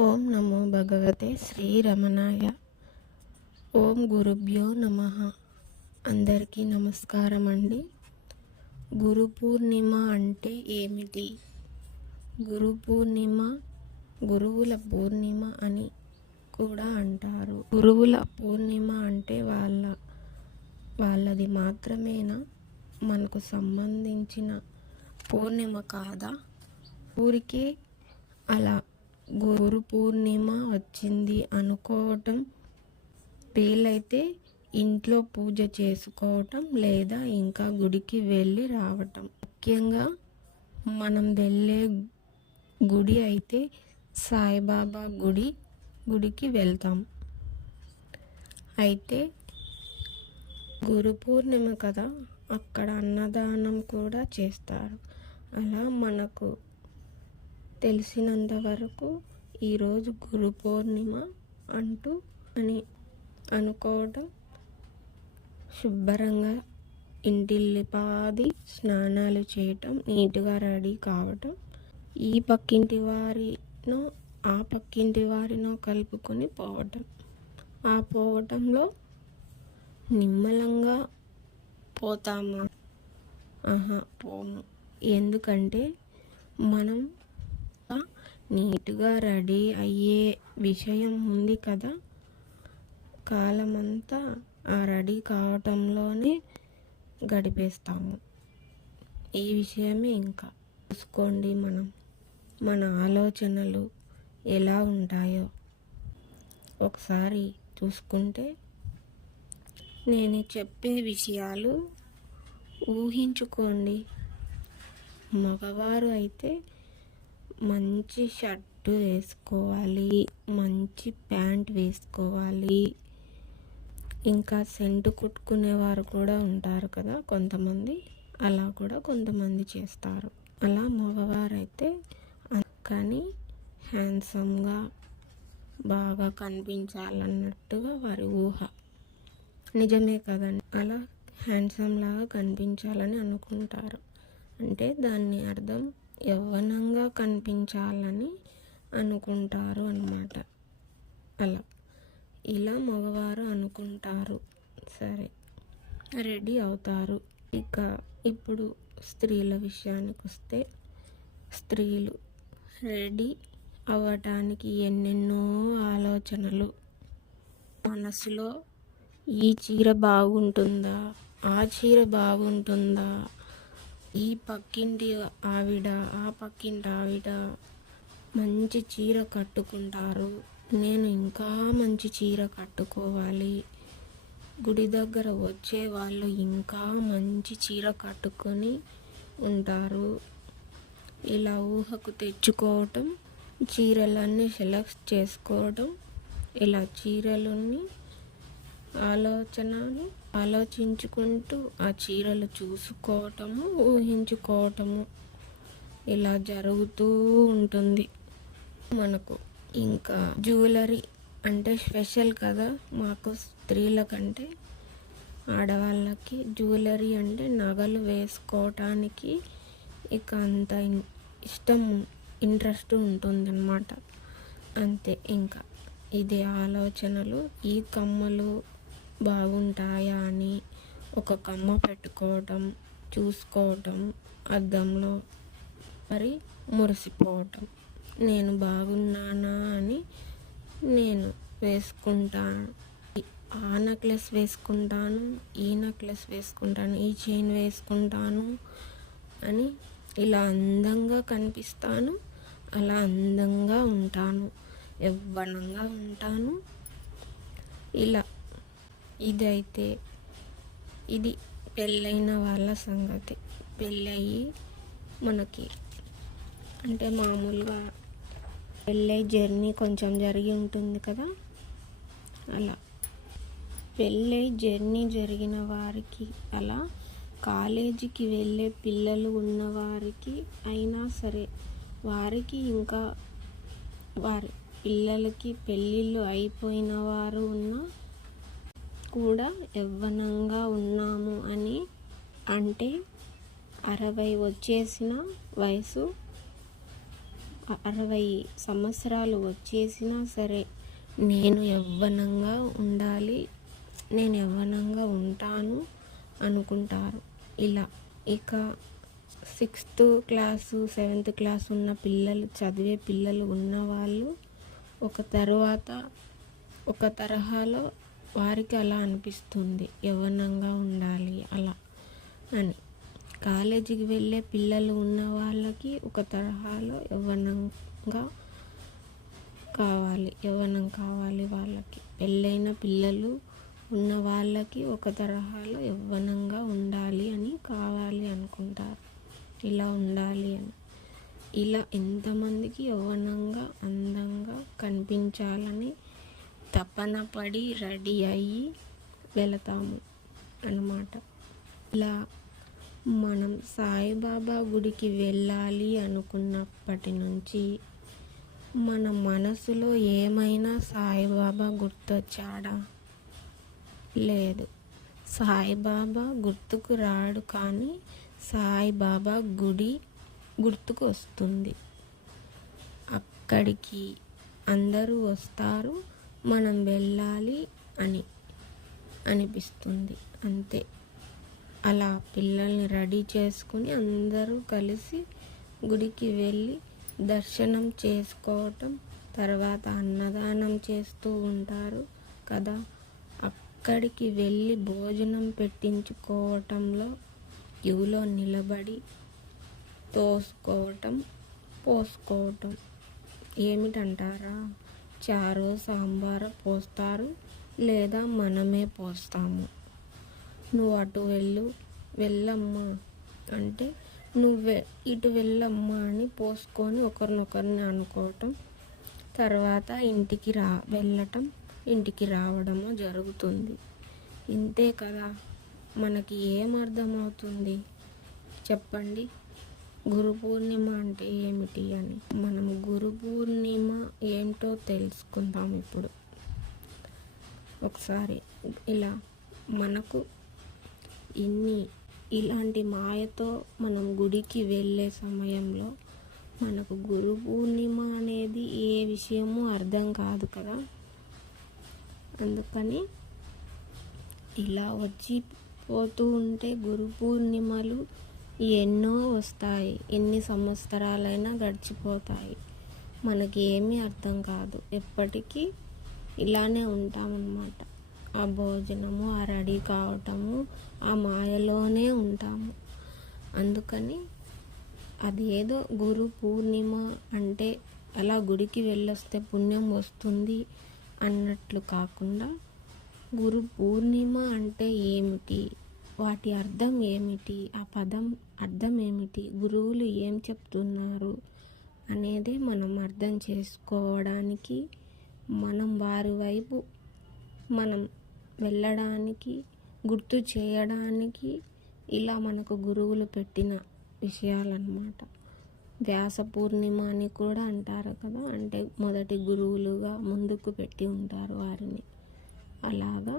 ఓం నమో భగవతే శ్రీరమణాయ. ఓం గురుభ్యో నమ. అందరికీ నమస్కారం అండి గురు పూర్ణిమ అంటే ఏమిటి? గురు పూర్ణిమ గురువుల పూర్ణిమ అని కూడా అంటారు. గురువుల పూర్ణిమ అంటే వాళ్ళ వాళ్ళది మాత్రమేనా? మనకు సంబంధించిన పూర్ణిమ కాదా? ఊరికే అలా గురు పూర్ణిమ వచ్చింది అనుకోవటం వీలైతే ఇంట్లో పూజ చేసుకోవటం లేదా ఇంకా గుడికి వెళ్ళి రావటం. ముఖ్యంగా మనం వెళ్ళే గుడి అయితే సాయిబాబా గుడి గుడికి వెళ్తాం. అయితే గురు పూర్ణిమ కదా అక్కడ అన్నదానం కూడా చేస్తారు. అలా మనకు తెలిసినంత వరకు ఈరోజు గురు పౌర్ణిమ అంటూ అని అనుకోవడం శుభ్రంగా ఇంటిల్లిపాది స్నానాలు చేయటం నీట్గా రెడీ కావటం ఈ పక్కింటి వారినో ఆ పక్కింటి వారినో కలుపుకొని పోవటం. ఆ పోవటంలో నిమ్మలంగా పోతామా? ఆహా పోము. ఎందుకంటే మనం నీట్గా రెడీ అయ్యే విషయం ఉంది కదా? కాలమంతా ఆ రెడీ కావటంలోనే గడిపేస్తాము. ఈ విషయమే ఇంకా. చూసుకోండి మనం. మన ఆలోచనలు ఎలా ఉంటాయో. ఒకసారి చూసుకుంటే నేను చెప్పే విషయాలు ఊహించుకోండి. మగవారు అయితే మంచి షర్టు వేసుకోవాలి మంచి ప్యాంట్ వేసుకోవాలి. ఇంకా సెంటు కుట్టుకునేవారు కూడా ఉంటారు కదా కొంతమంది. అలా కూడా కొంతమంది చేస్తారు. అలా మగవారైతే కానీ హ్యాండ్సమ్గా బాగా కనిపించాలన్నట్టుగా వారి ఊహ. నిజమే కదండి. అలా హ్యాండ్సమ్ లాగా కనిపించాలని అనుకుంటారు. అంటే దాన్ని అర్థం యవ్వనంగా కనిపించాలని అనుకుంటారు అన్నమాట. అలా. ఇలా మగవారు అనుకుంటారు. సరే. రెడీ అవుతారు. ఇక ఇప్పుడు స్త్రీల విషయానికి వస్తే స్త్రీలు రెడీ అవ్వటానికి ఎన్నెన్నో ఆలోచనలు. మనసులో ఈ చీర బాగుంటుందా? ఆ చీర బాగుంటుందా? ఈ పక్కింటి ఆవిడ ఆ పక్కింటి ఆవిడ మంచి చీర కట్టుకుంటారు. నేను ఇంకా మంచి చీర కట్టుకోవాలి. గుడి దగ్గర వచ్చే వాళ్ళు ఇంకా మంచి చీర కట్టుకొని ఉంటారు. ఇలా ఊహకు తెచ్చుకోవటం చీరలన్నీ సెలెక్ట్ చేసుకోవడం ఇలా చీరలని ఆలోచనలు ఆలోచించుకుంటూ ఆ చీరలు చూసుకోవటము ఊహించుకోవటము ఇలా జరుగుతూ ఉంటుంది. మనకు ఇంకా జ్యువెలరీ అంటే స్పెషల్ కదా. మాకు స్త్రీలకంటే ఆడవాళ్ళకి జ్యువెలరీ అంటే నగలు వేసుకోవటానికి ఇక అంత ఇష్టం ఇంట్రెస్ట్ ఉంటుంది అన్నమాట అంతే ఇంకా ఇది ఆలోచనలు ఈ కమ్మలు బాగుంటాయా అని ఒక కమ్మ పెట్టుకోవటం చూసుకోవటం అద్దంలో మరి మురిసిపోవటం. నేను బాగున్నానా అని నేను వేసుకుంటాను. ఆ నెక్లెస్ వేసుకుంటాను ఈ నెక్లెస్ వేసుకుంటాను ఈ చైన్ వేసుకుంటాను అని ఇలా అందంగా కనిపిస్తాను. అలా అందంగా ఉంటాను. యవ్వనంగా ఉంటాను. ఇలా ఇదైతే ఇది పెళ్ళైన వాళ్ళ సంగతి. పెళ్ళయి మనకి అంటే మామూలుగా పెళ్ళై జర్నీ కొంచెం జరిగి ఉంటుంది కదా? అలా. పెళ్ళై జర్నీ జరిగిన వారికి అలా కాలేజీకి వెళ్ళే పిల్లలు ఉన్నవారికి అయినా సరే వారికి ఇంకా వారి పిల్లలకి పెళ్ళిళ్ళు అయిపోయిన వారు ఉన్న కూడా యవ్వనంగా ఉన్నాము అని అంటే అరవై వచ్చేసిన వయసు అరవై సంవత్సరాలు వచ్చేసినా సరే నేను యవ్వనంగా ఉండాలి నేను యవ్వనంగా ఉంటాను అనుకుంటారు. ఇలా ఇక సిక్స్త్ క్లాసు సెవెంత్ క్లాస్ ఉన్న పిల్లలు చదివే పిల్లలు ఉన్నవాళ్ళు ఒక తరువాత ఒక తరహాలో వారికి అలా అనిపిస్తుంది. యవ్వనంగా ఉండాలి అలా అని. కాలేజీకి వెళ్ళే పిల్లలు ఉన్న వాళ్ళకి ఒక తరహాలో యవ్వనంగా కావాలి యవ్వనం కావాలి వాళ్ళకి. పెళ్ళైన పిల్లలు ఉన్న వాళ్ళకి ఒక తరహాలో యవ్వనంగా ఉండాలి అని కావాలి అనుకుంటారు. ఇలా ఉండాలి అని. ఇలా ఎంతమందికి యవ్వనంగా అందంగా కనిపించాలని తపన పడి రెడీ అయ్యి వెళతాము అన్నమాట. ఇలా మనం సాయిబాబా గుడికి వెళ్ళాలి అనుకున్నప్పటి నుంచి మన మనసులో ఏమైనా సాయిబాబా గుర్తొచ్చాడా? లేదు. సాయిబాబా గుర్తుకు రాడు కానీ సాయిబాబా గుడి గుర్తుకు వస్తుంది. అక్కడికి అందరూ వస్తారు. మనం వెళ్ళాలి అని అనిపిస్తుంది. అంతే. అలా పిల్లల్ని రెడీ చేసుకుని అందరూ కలిసి గుడికి వెళ్ళి దర్శనం చేసుకోవటం తర్వాత అన్నదానం చేస్తూ ఉంటారు కదా. అక్కడికి వెళ్ళి భోజనం పెట్టించుకోవటంలో క్యూలో నిలబడి తోసుకోవటం పోసుకోవటం ఏమిటంటారా? చారు సాంబార్ పోస్తారు లేదా మనమే పోస్తాము. నువ్వు అటు వెళ్ళు వెళ్ళమ్మా అంటే నువ్వే ఇటు వెళ్ళమ్మా అని పోసుకొని ఒకరినొకరిని అనుకోవటం తర్వాత ఇంటికి రా వెళ్ళటం ఇంటికి రావడము జరుగుతుంది. ఇంతే కదా? మనకి ఏం అర్థమవుతుంది? చెప్పండి. గురు పూర్ణిమ అంటే ఏమిటి అని. మనం గురు పూర్ణిమ ఏంటో తెలుసుకుందాం ఇప్పుడు. ఒకసారి ఇలా మనకు ఇన్ని ఇలాంటి మాయతో మనం గుడికి వెళ్ళే సమయంలో మనకు గురు పూర్ణిమ అనేది ఏ విషయము అర్థం కాదు కదా. అందుకని ఇలా వచ్చి పోతూ ఉంటే గురు పూర్ణిమలు ఎన్నో వస్తాయి. ఎన్ని సంవత్సరాలైనా గడిచిపోతాయి. మనకి ఏమీ అర్థం కాదు. ఎప్పటికీ ఇలానే ఉంటామన్నమాట. ఆ భోజనము ఆ రెడీ కావటము ఆ మాయలోనే ఉంటాము. అందుకని అది ఏదో గురు పూర్ణిమ అంటే అలా గుడికి వెళ్ళొస్తే పుణ్యం వస్తుంది అన్నట్లు కాకుండా గురు పూర్ణిమ అంటే ఏమిటి? వాటి అర్థం ఏమిటి? ఆ పదం అర్థం ఏమిటి? గురువులు ఏం చెప్తున్నారు? అనేది మనం అర్థం చేసుకోవడానికి మనం వారి వైపు మనం వెళ్ళడానికి గుర్తు చేయడానికి ఇలా మనకు గురువులు పెట్టిన విషయాలన్నమాట. వ్యాస పూర్ణిమ అని కూడా అంటారు కదా అంటే మొదటి గురువులుగా ముందుకు పెట్టి ఉంటారు వారిని. అలాగా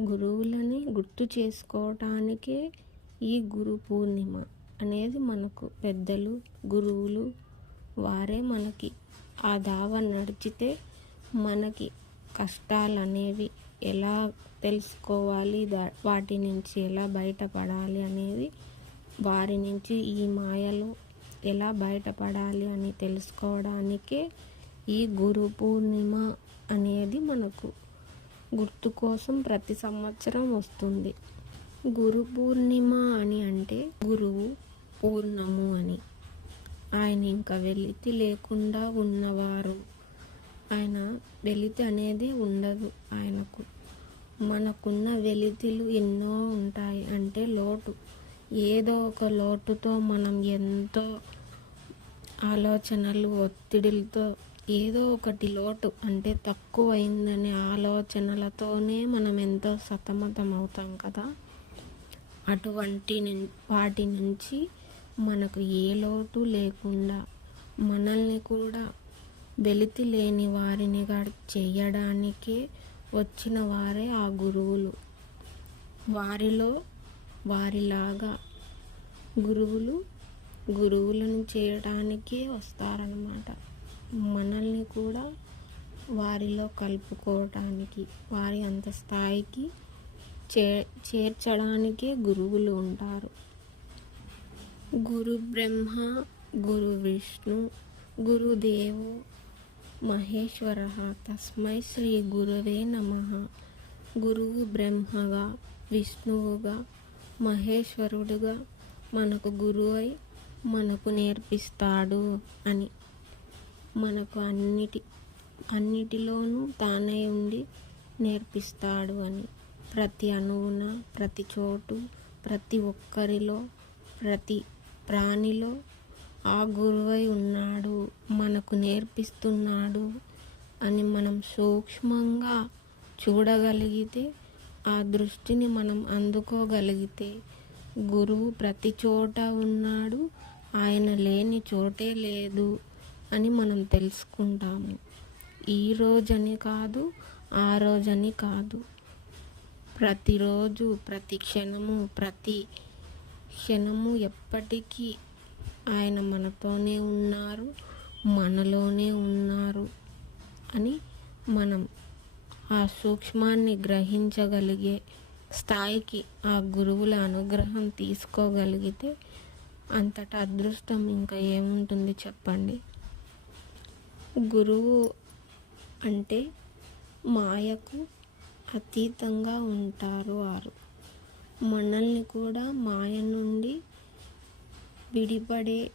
గురువులని గుర్తు చేసుకోవటానికే ఈ గురు పూర్ణిమ అనేది మనకు పెద్దలు గురువులు వారే మనకి. ఆ దావ నడిచితే మనకి కష్టాలు అనేవి ఎలా తెలుసుకోవాలి వాటి నుంచి ఎలా బయటపడాలి అనేది వారి నుంచి ఈ మాయలు ఎలా బయటపడాలి అని తెలుసుకోవడానికే ఈ గురు పూర్ణిమ అనేది మనకు గుర్తు కోసం ప్రతి సంవత్సరం వస్తుంది. గురు పూర్ణిమ అని అంటే గురువు పూర్ణము అని. ఆయన ఇంకా వెలితి లేకుండా ఉన్నవారు. ఆయన వెలితి అనేది ఉండదు ఆయనకు. మనకున్న వెలితిలు ఎన్నో ఉంటాయి అంటే లోటు. ఏదో ఒక లోటుతో మనం ఎంతో ఆలోచనలు ఒత్తిడిలతో ఏదో ఒకటి లోటు అంటే తక్కువైందనే ఆలోచనలతోనే మనం ఎంతో సతమతం అవుతాం కదా. అటువంటి వాటి నుంచి మనకు ఏ లోటు లేకుండా మనల్ని కూడా వెలితి లేని వారినిగా చేయడానికే వచ్చిన వారే ఆ గురువులు. వారిలో వారిలాగా గురువులు గురువులను చేయడానికే వస్తారనమాట మనల్ని కూడా వారిలో కలుపుకోవటానికి వారి అంత స్థాయికి చే చేర్చడానికే గురువులు ఉంటారు. గురు బ్రహ్మ గురు విష్ణు గురుదేవో మహేశ్వర తస్మై శ్రీ గురువే నమ. గురువు బ్రహ్మగా విష్ణువుగా మహేశ్వరుడుగా మనకు గురువై మనకు నేర్పిస్తాడు అని. మనకు అన్నిటి అన్నిటిలోనూ తానే ఉండి నేర్పిస్తాడు అని. ప్రతి అణువున ప్రతి చోటు ప్రతి ఒక్కరిలో ప్రతి ప్రాణిలో ఆ గురువై ఉన్నాడు మనకు నేర్పిస్తున్నాడు అని మనం సూక్ష్మంగా చూడగలిగితే ఆ దృష్టిని మనం అందుకోగలిగితే గురువు ప్రతి చోట ఉన్నాడు ఆయన లేని చోటే లేదు అని మనం తెలుసుకుంటాము. ఈ రోజని కాదు ఆ రోజని కాదు. ప్రతిరోజు ప్రతి క్షణము ప్రతి క్షణము ఎప్పటికీ ఆయన మనతోనే ఉన్నారు మనలోనే ఉన్నారు అని మనం ఆ సూక్ష్మాన్ని గ్రహించగలిగే స్థాయికి ఆ గురువుల అనుగ్రహం తీసుకోగలిగితే అంతటా అదృష్టం ఇంకా ఏముంటుంది చెప్పండి? గురువు అంటే మాయకు అతీతంగా ఉంటారు వారు. మనల్ని కూడా మాయ నుండి విడిపడే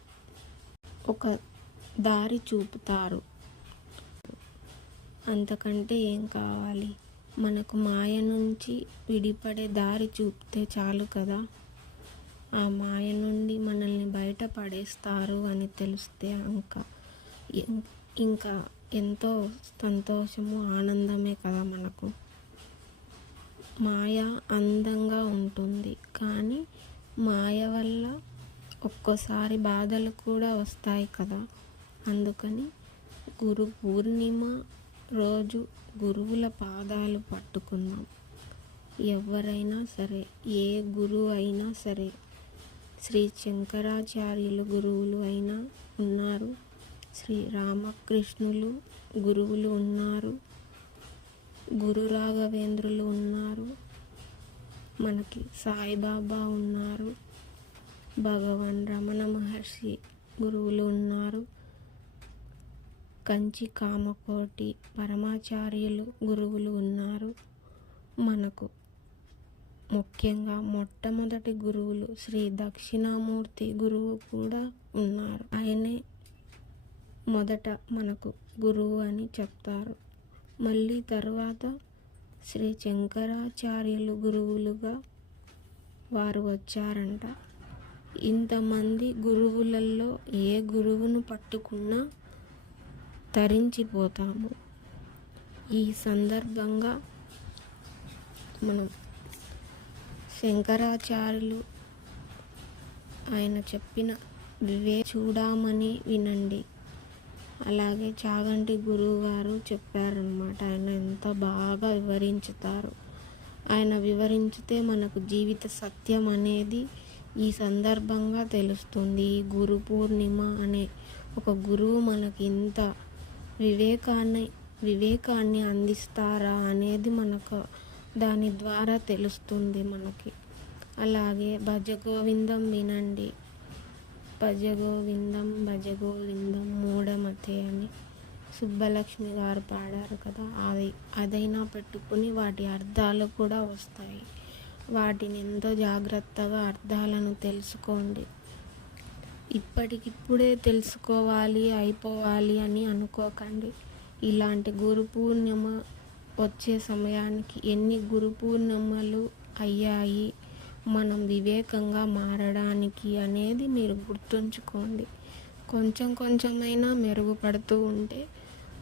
ఒక దారి చూపుతారు. అంతకంటే ఏం కావాలి? మనకు మాయ నుంచి విడిపడే దారి చూపితే చాలు కదా? ఆ మాయ నుండి మనల్ని బయట పడేస్తారు అని తెలిస్తే ఇంకా ఇంకా ఎంతో సంతోషము ఆనందమే కదా మనకు. మాయ అందంగా ఉంటుంది. కానీ మాయ వల్ల ఒక్కోసారి బాధలు కూడా వస్తాయి కదా. అందుకని గురు పూర్ణిమ రోజు గురువుల పాదాలు పట్టుకుందాం. ఎవరైనా సరే ఏ గురువు అయినా సరే శ్రీ శంకరాచార్యులు గురువులు అయినా ఉన్నారు శ్రీ రామకృష్ణులు గురువులు ఉన్నారు గురు రాఘవేంద్రులు ఉన్నారు. మనకి సాయిబాబా ఉన్నారు. భగవాన్ రమణ మహర్షి గురువులు ఉన్నారు. కంచి కామకోటి పరమాచార్యులు గురువులు ఉన్నారు. మనకు ముఖ్యంగా మొట్టమొదటి గురువులు శ్రీ దక్షిణామూర్తి గురువు కూడా ఉన్నారు. ఆయనే మొదట మనకు గురువు అని చెప్తారు. మళ్ళీ తర్వాత శ్రీ శంకరాచార్యులు గురువులుగా వారు వచ్చారంట. ఇంతమంది గురువులలో ఏ గురువును పట్టుకున్నా తరించిపోతాము. ఈ సందర్భంగా మనం శంకరాచార్యులు ఆయన చెప్పిన వివే చూడమని వినండి. అలాగే చాగంటి గురువు గారు చెప్పారనమాట ఆయన ఎంత బాగా వివరించుతారు. ఆయన వివరించితే మనకు జీవిత సత్యం అనేది ఈ సందర్భంగా తెలుస్తుంది. ఈ గురు పూర్ణిమ అనే ఒక గురువు మనకి ఇంత వివేకాన్ని వివేకాన్ని అందిస్తారా అనేది మనకు దాని ద్వారా తెలుస్తుంది మనకి. అలాగే భజ గోవిందం వినండి. భజ గోవిందం భజ గోవిందం మూఢమతే అని సుబ్బలక్ష్మి గారు పాడారు కదా. అది అదైనా పెట్టుకుని వాటి అర్థాలు కూడా వస్తాయి. వాటిని ఎంతో జాగ్రత్తగా అర్థాలను తెలుసుకోండి. ఇప్పటికిప్పుడే తెలుసుకోవాలి అయిపోవాలి అని అనుకోకండి. ఇలాంటి గురు పూర్ణిమ వచ్చే సమయానికి ఎన్ని గురు పూర్ణిమలు అయ్యాయి మనం వివేకంగా మారడానికి అనేది మీరు గుర్తుంచుకోండి. కొంచెం కొంచెమైనా మెరుగుపడుతూ ఉంటే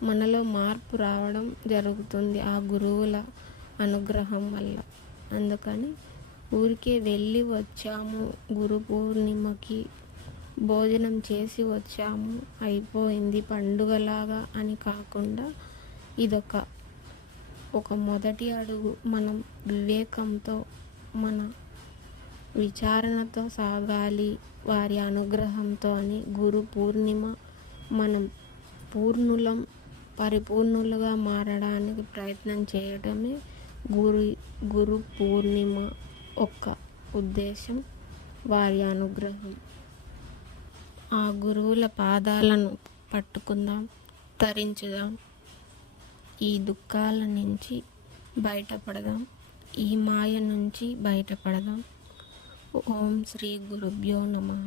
మనలో మార్పు రావడం జరుగుతుంది ఆ గురువుల అనుగ్రహం వల్ల. అందుకని ఊరికే వెళ్ళి వచ్చాము గురు పూర్ణిమకి భోజనం చేసి వచ్చాము అయిపోయింది పండుగలాగా అని కాకుండా ఇదొక ఒక మొదటి అడుగు. మనం వివేకంతో మన విచారణతో సాగాలి. వారి అనుగ్రహంతో అని గురు పూర్ణిమ మనం పూర్ణులం పరిపూర్ణులుగా మారడానికి ప్రయత్నం చేయడమే గురు గురు పూర్ణిమ ఒక్క ఉద్దేశం. వారి అనుగ్రహం. ఆ గురువుల పాదాలను పట్టుకుందాం తరించుదాం. ఈ దుఃఖాల నుంచి బయటపడదాం. ఈ మాయ నుంచి బయటపడదాం. ఓం శ్రీ గురుభ్యో నమః